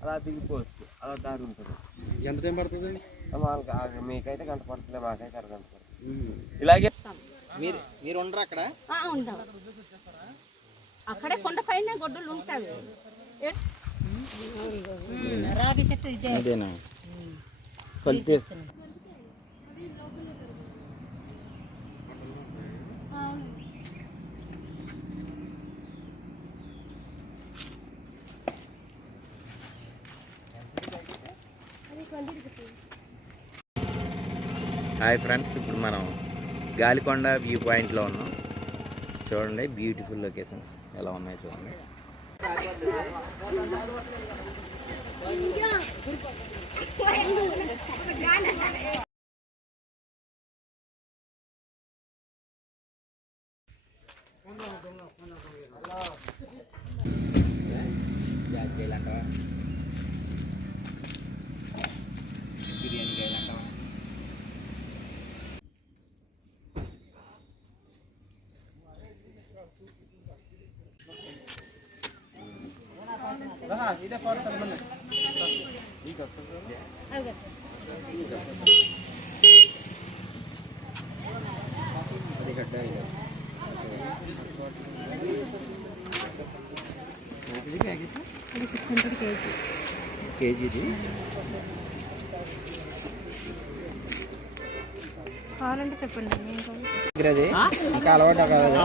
అలా దిగిపోవచ్చు అలా దారి ఉంటుంది ఎంత టైం పడుతుంది మాకు మీకైతే గంట పడుతుంది మాకైతే అరగంట పడుతుంది ఇలాగే మీరు మీరు ఉండరు అక్కడ? ఆ, ఉండవు అక్కడే కొండ పైన గొడ్డలు ఉంటాయి. రాబి చెట్టు ఇదే హాయ్ ఫ్రెండ్స్ ఇప్పుడు మనం గాలికొండ వ్యూ పాయింట్లో ఉన్నాం. చూడండి బ్యూటిఫుల్ లొకేషన్స్ ఎలా ఉన్నాయో చూడండి. బిర్యానీ అది సిక్స్ హండ్రెడ్ కేజీ కేజీది కావాలంటే చెప్పండి ఇంకా అలవాటు కదా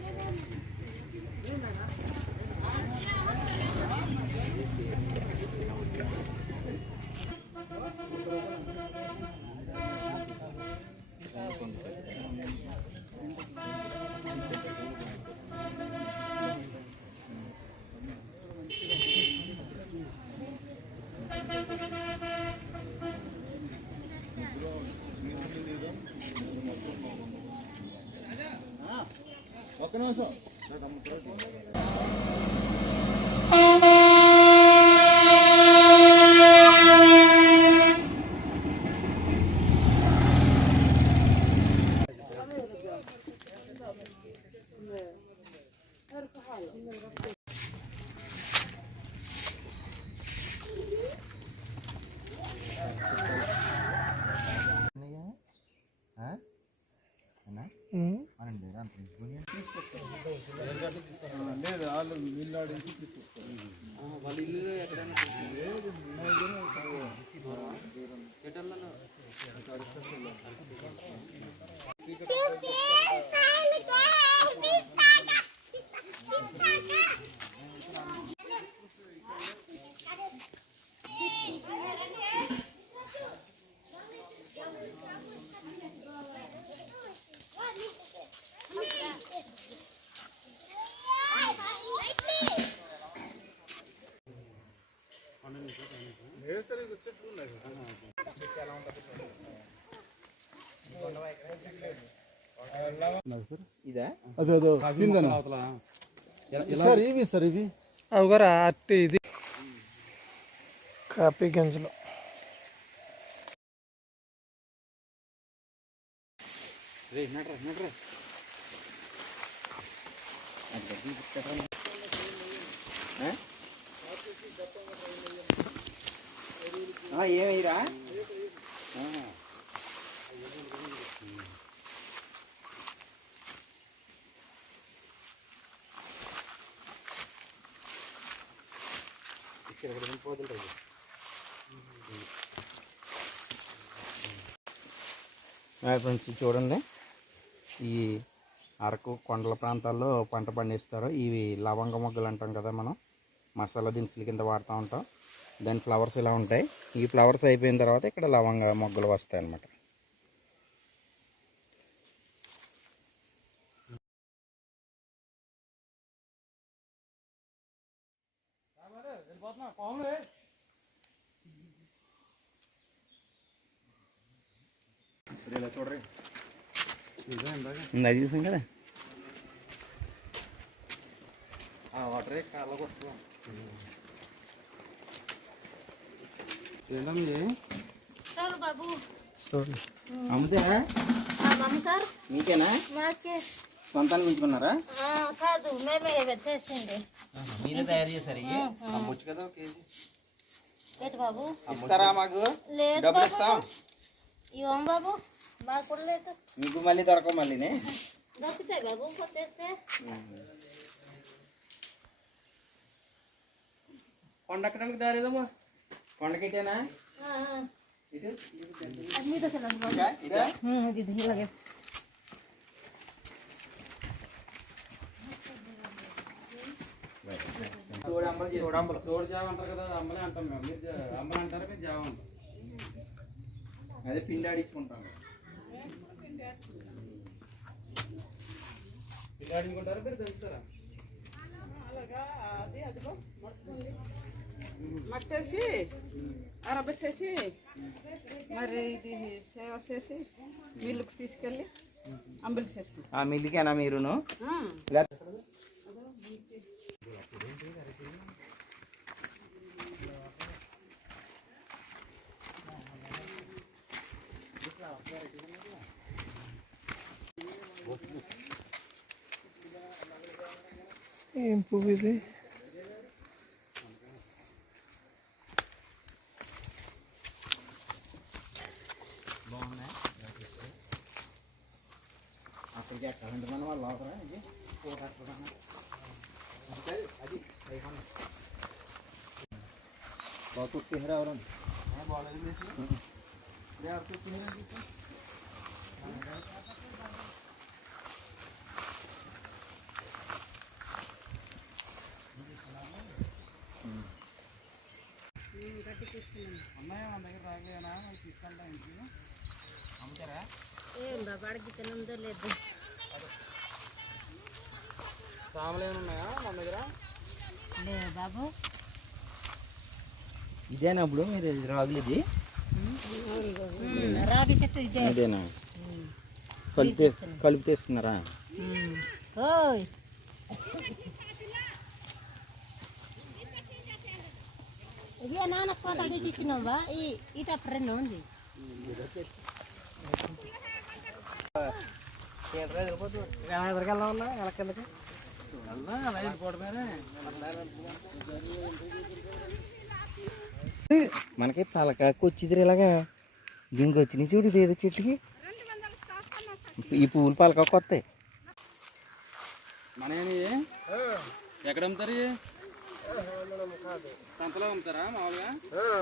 Thank you. ఒక్క నిమిషం Hmm. కదా ఇదా? అదే అదే కిందన సార్ ఇవి సార్ ఇవి. అవగారా అట్టి ఇది. కాపీ గింజలు. రే నట్రా నట్రా ఏమైరా ఫ్రెండ్స్ చూడండి. ఈ అరకు కొండల ప్రాంతాల్లో పంట పండిస్తారు. ఇవి లవంగ మొగ్గలు అంటాం కదా మనం. మసాలా దినుసుల కింద వాడుతూ ఉంటాం. దాని ఫ్లవర్స్ ఇలా ఉంటాయి. ఈ ఫ్లవర్స్ అయిపోయిన తర్వాత ఇక్కడ లవంగ మొగ్గలు వస్తాయి అన్నమాట. ఇందాక చూసాం కదా? వాటరే కాళ్ళ కొట్టుకోండి మీకేనా? మాకే. సొంతానికి ఉంచుకున్నారా? కాదు మేమే చేసింది మీరే తయారు చేశారు అమ్మొచ్చు కదా కేజీ. బాబు? ఇస్తారా మాకు? డబ్బులు బాబు. ఇస్తాం. ఇవ్వం బాబు. మాకు మీకు మళ్ళీ దొరకవు మళ్ళీనే. దొరుకుతాయి బాబు కొట్టేస్తే కొండ ఎక్కడానికి దారేదమ్మా కొండకెట్టేనా ఆ, ఆ. ఇటు అది మీద చల్లండి బాబు. ఇటా? ఇటా? ఉమ్, ఇది? ఇలాగే చూడు అంబలు చేసి- చోడు జావ అంటారు కదా అమ్మలే అంటాం మేము. మీరు జా- అమ్మలు అంటారు మీరు జావ అంటారు? అదే పిండి ఆడించుకుంటాం. ఇలా అడుగుంటారా మీరు తెలుస్తారా మట్టేసి ఆరబెట్టేసి మరి ఇది సేవ చేసి మిల్లుకు తీసుకెళ్ళి అంబలి చేసుకుంటాం. ఆ మిల్లికేనా మీరును? ఆ. లే- ఏం పువ్వు ఇది అక్కడికి ఎక్కడ మన వాళ్ళు లోపల ఇది పూట అక్కడ అది బాగా కుట్టేసారు ఎవరన్నా ఉన్నాయా మన దగ్గర రాగలేనా తీసుకుంటా ఇంటికి అమ్ముతారా? ఏం బాబు అడిగి తినందో లేదు. సామలు ఏమైనా ఉన్నాయా మన దగ్గర బాబు ఇదేనా ఇప్పుడు మీరు రాగులు ఇది రాబి చెట్టు ఇదే. అదేనా కలిపి కలిపి తెస్తున్నారా? ఓయ్. ఇదే నాన్న కోత అడిగి తీసుకున్నావా ఈ ఇట ఫ్రెండ్ ఉంది. ఎక్కడికెళ్ళా ఉన్నా అలా వెళ్ళిపోవడమేనే మనకి పలకాకు వచ్చింది ఇలాగా. దీనికి వచ్చినాయి చూడు ఏదో చెట్టుకి. ఈ పువ్వులు పలకాకు వస్తాయి. మన ఎక్కడ అమ్ముతారు? సంతలో అమ్ముతారా మామూలుగా?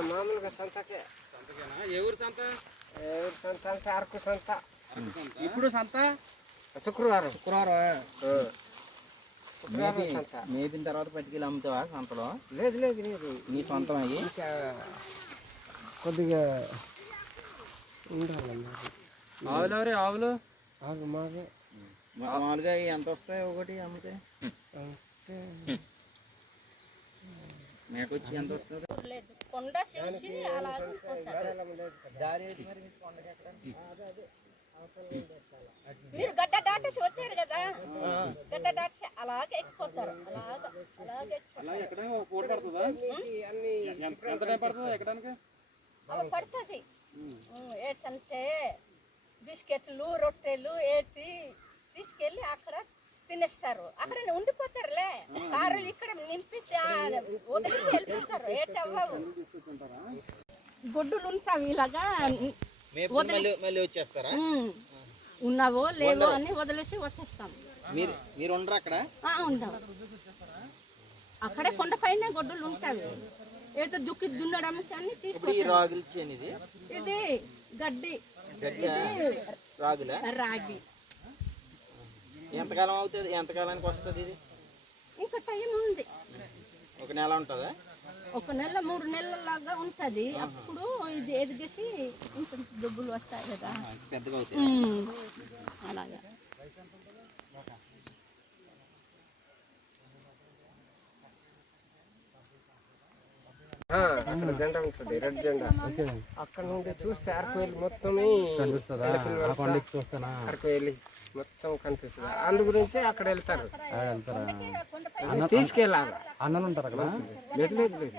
మామూలుగా సంతకే. సంతకేనా? ఏ ఊరు సంత? ఎవరి సంత అంటే అరకు సంత. ఇప్పుడు సంత? శుక్రవారం. శుక్రవారం. మేపిన తర్వాత పట్టుకెళ్ళి అమ్ముతావా సంతలో? లేదు లేదు లేదు. నీ సొంతం అయ్యి కొద్దిగా ఉండాలన్నారు ఆవులు ఎవరి? ఆవులు? మామూలుగా ఎంత వస్తాయి ఒకటి అమ్మితే అంటే మేకొచ్చి ఎంత వస్తుంది లేదు కొండ చేసి అలాగే మీరు గడ్డ దాటేసి వచ్చారు కదా? గడ్డ దాటేసి అలాగే ఎక్కిపోతారు. అలాగా అలాగే ఎక్కిపోతారు. అలా అలా పడుతుంది ఏంటంటే బిస్కెట్లు రొట్టెలు ఏటి తీసుకెళ్ళి అక్కడ తినేస్తారు. అక్కడ ఉండిపోతారులే. కారులు ఇక్కడ నింపిస్తే వదిలేసి వెళ్ళిపోతారు. ఏటవ్వవు గొడ్డులు ఉంటావి ఇలాగా. వచ్చేస్తారా? ఉన్నావో లేవో అని వదిలేసి వచ్చేస్తాం. మీరు మీరు ఉండరు అక్కడ? ఉండవు అక్కడే కొండ పైన గొడ్డులు ఉంటాయి ఏదో దుక్కి తీసుకొస్తాం రాగులు ఇచ్చేది? ఇది గడ్డి. రాగి. ఎంతకాలం అవుతుంది? ఎంతకాలానికి వస్తుంది ఇది? ఇంకా టైం ఉంది. ఒక నెల ఉంటుందా? ఒక నెల మూడు నెలలాగా ఉంటది. అప్పుడు ఇది ఎదిగేసి ఇంకొంచెం డబ్బులు వస్తాయి కదా. పెద్దగా అవుతాయి. అలాగా. అక్కడ జెండా ఉంటుంది రెడ్ జెండా. అక్కడ నుండి చూస్తే అరకు వెళ్ళి మొత్తం అరకు వెళ్ళి మొత్తం కనిపిస్తుంది. అందు గురించి అక్కడ వెళ్తారు. తీసుకెళ్ళాలి. అన్నలు ఉంటారు అక్కడ? లేదు లేదు లేదు.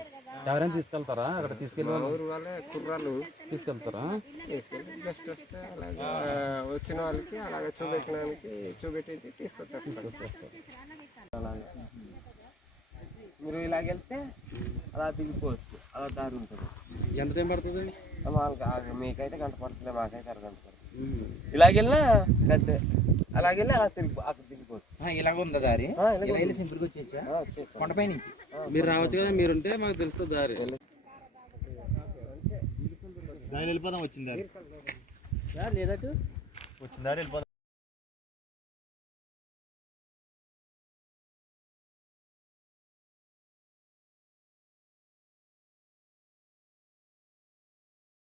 ఎవరైనా తీసుకెళ్తారా? అక్కడ తీసుకెళ్ళి ఊరు వాళ్ళే కుర్రాళ్ళు. తీసుకెళ్తారా? తీసుకెళ్ళి జస్ట్ వస్తే అలాగే వచ్చిన వాళ్ళకి అలాగే చూపెట్టడానికి చూపెట్టి తీసుకొచ్చేస్తారు. అలాగే మీరు ఇలాగ వెళ్తే అలా దిగిపోవచ్చు. అలా దారి ఉంటుంది. ఎంత టైం పడుతుంది? వాళ్ళకి మీకైతే గంట పడుతుంది మాకైతే అరగంట పడుతుంది. ఇలాగెళ్ళినా గంట అలాగెళ్ళి అలా తిరిగి అక్కడ దిగిపోవచ్చు ఇలాగ ఉందా దారి? ఇలా వెళ్ళి సింపుల్గా వచ్చేచ్చా. కొండపై నుంచి మీరు రావచ్చు కదా మీరుంటే మాకు తెలుస్తుంది దారి. దాని వెళ్ళిపోదాం వచ్చింది లేదట్టు వచ్చిందా వెళ్ళిపోదాం.